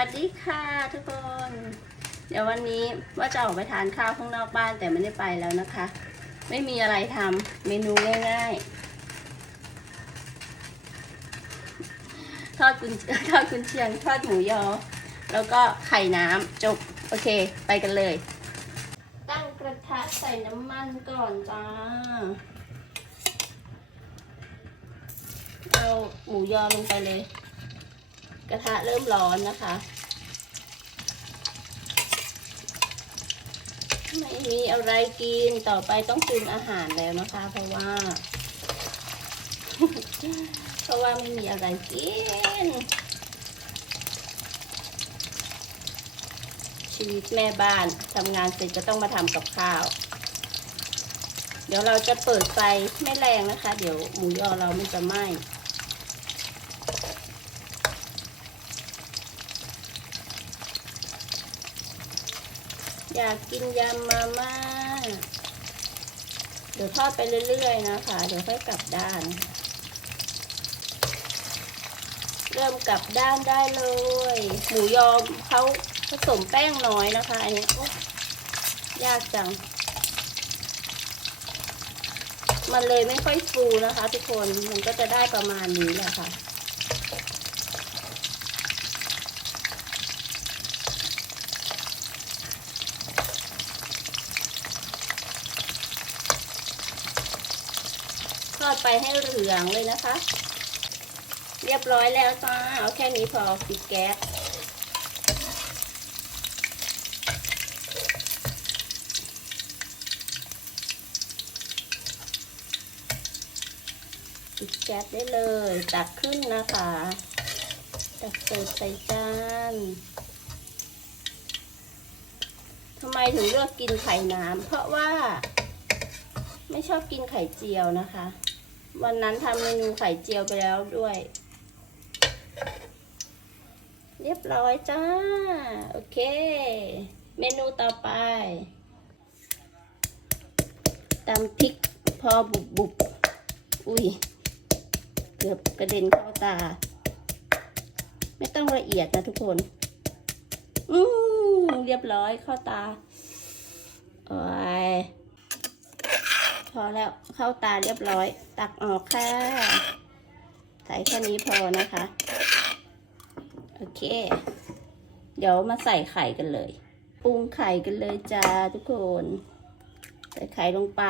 วัสดีค่ะทุกคน เดี๋ยววันนี้ว่าจะออกไปทานข้าวข้างนอกบ้านแต่ไม่ได้ไปแล้วนะคะ ไม่มีอะไรทำเมนูง่ายๆ ทอดกุนทอดกุนเชียงทอดหมูยอ แล้วก็ไข่น้ำจบ โอเค ไปกันเลย ตั้งกระทะใส่น้ำมันก่อนจ้า เอาหมูยอลงไปเลยก ระทะเริ่มร้อนนะคะ ไม่มีอะไรกินต่อไปต้องปรุงอาหารแล้วนะคะ เพราะว่า เพราะว่าไม่มีอะไรกิน ชีวิตแม่บ้านทำงานเสร็จก็ต้องมาทำกับข้าว เดี๋ยวเราจะเปิดไฟไม่แรงนะคะ เดี๋ยวหมูยอเรามันจะไหม้ อยากกินยำมาม่า เดี๋ยวทอดไปเรื่อยๆนะคะ เดี๋ยวค่อยกลับด้าน เริ่มกลับด้านได้เลย หมูยอมเขาผสมแป้งน้อยนะคะ อันนี้ยากจัง มันเลยไม่ค่อยฟูนะคะ ทุกคน มันก็จะได้ประมาณนี้แหละค่ะ อดไปให้เหลืองเลยนะคะ เรียบร้อยแล้วจ้าเอาแค่นี้พอปิดแก๊สปิดแก๊สได้เลย ตักขึ้นนะคะ ตักใส่ใส่จานทำไมถึงเลือกกินไข่น้ำเพราะว่าไม่ชอบกินไข่เจียวนะคะ วันนั้นทำเมนูไข่เจียวไปแล้วด้วย เรียบร้อยจ้า โอเค เมนูต่อไปตำพริกพอบุบบุบอุ้ย เกือบกระเด็นเข้าตา ไม่ต้องละเอียดนะทุกคน อืมเรียบร้อยเข้าตาโอ้ย พอแล้วเข้าตาเรียบร้อย ตักออกค่ะ ใส่แค่นี้พอนะคะ โอเค เดี๋ยวมาใส่ไข่กันเลย ปรุงไข่กันเลยจ้าทุกคน ใส่ไข่ลงไป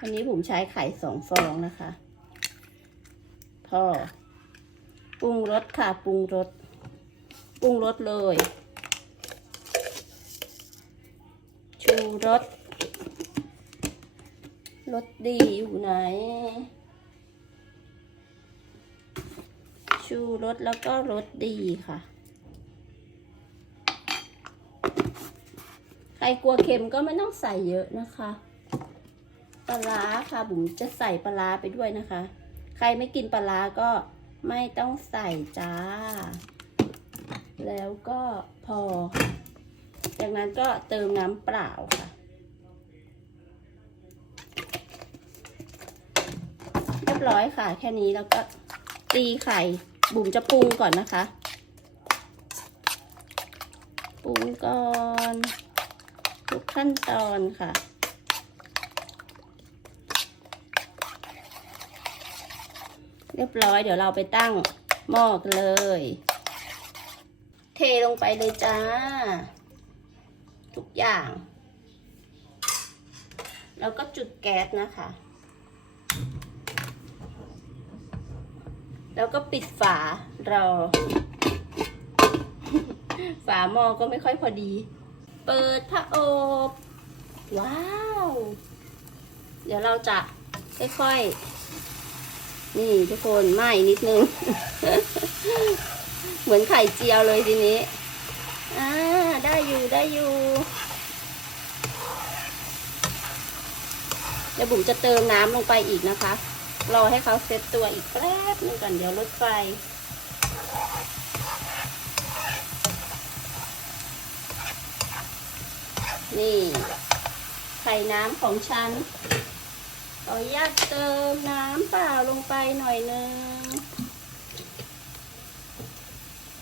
วันนี้ผมใช้ไข่สองฟองนะคะ พอ ปรุงรสค่ะ ปรุงรส ปรุงรสเลย ชูรส รสดีอยู่ไหน ชูรสแล้วก็รสดีค่ะ ใครกลัวเค็มก็ไม่ต้องใส่เยอะนะคะปลาร้าค่ะบุ๋มจะใส่ปลาร้าไปด้วยนะคะ ใครไม่กินปลาร้าก็ไม่ต้องใส่จ้า แล้วก็พอ จากนั้นก็เติมน้ำเปล่าค่ะ เรี ยบร้อยค่ะ แค่นี้แล้วก็ตีไข่ บุ๋มจะปรุงก่อนนะคะ ปรุงก่อน ทุกขั้นตอนค่ะเรียบร้อยเดี๋ยวเราไปตั้งหม้อกันเลย เทลงไปเลยจ้า ทุกอย่าง แล้วก็จุดแก๊สนะคะ แล้วก็ปิดฝารอ ฝาหม้อก็ไม่ค่อยพอดี เปิดผ้าอบ ว้าว เดี๋ยวเราจะค่อยๆ นี่ทุกคนไหม้นิดนึง เหมือนไข่เจียวเลยทีนี้ อ่า ได้อยู่ได้อยู่เดี๋ยวบุ๋มจะเติมน้ำลงไปอีกนะคะ รอให้เขาเซตตัวอีกแป๊บนึงก่อนเดี๋ยวลดไฟ นี่ ไข่น้ำของฉันขออนุญาตเติมน้ำเปล่าลงไปหน่อยนึง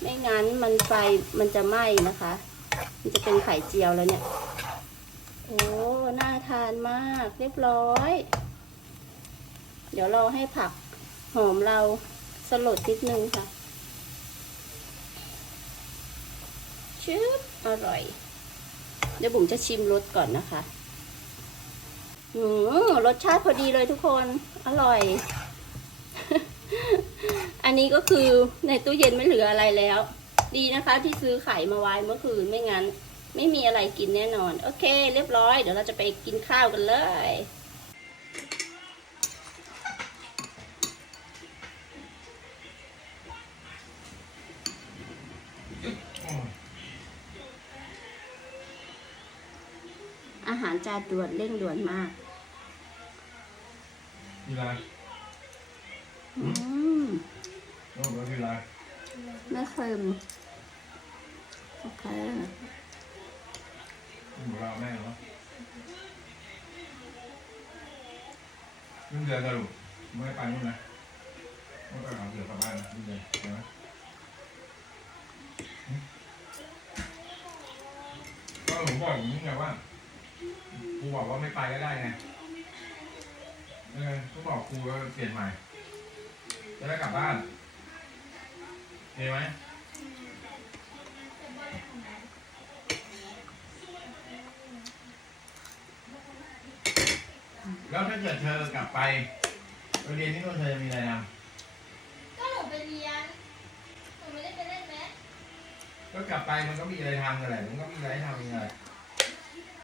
ไม่ไม่งั้นมันไฟมันจะไหม้นะคะ มันจะเป็นไข่เจียวแล้วเนี่ย โอ้ น่าทานมาก เรียบร้อย เดี๋ยวเราให้ผักหอมเราสลดนิดนึงค่ะชึบอร่อย เดี๋ยวบุ๋มจะชิมรสก่อนนะคะอืมรสชาติพอดีเลยทุกคน อร่อย อันนี้ก็คือในตู้เย็นไม่เหลืออะไรแล้ว ดีนะคะ ที่ซื้อไข่มาไว้เมื่อคืนไม่งั้น ไม่มีอะไรกินแน่นอน โอเค เรียบร้อย เดี๋ยวเราจะไปกินข้าวกันเลย อาหารจานด่วนเร่งด่วนมาก มีอะไรอืมโอ้โหมีอะไรไม่เค็มโอเคมีหมูเราแม่เหรอนุ่นเดือนสรุปไม่ไปนู่นนะไม่ไปหาเสือกลับบ้านนะนุ่นเดือนใช่ไหมหึก็ผม บอกอย่างนี้ไงว่าครูบอกว่าไม่ไปก็ได้ไงเออก็บอกครูว่าเปลี่ยนใหม่จะได้กลับบ้านเห็นไหมแล้วถ้าเกิดเธอกลับไปไปเรียนที่นู่นเธอจะมีอะไรทก็หนูไปเรียนหนูไม่ได้ไปเล่นแมสำก็กลับไปมันก็มีอะไรทำกันแหละมันก็มีอะไรให้ทำกันแหละ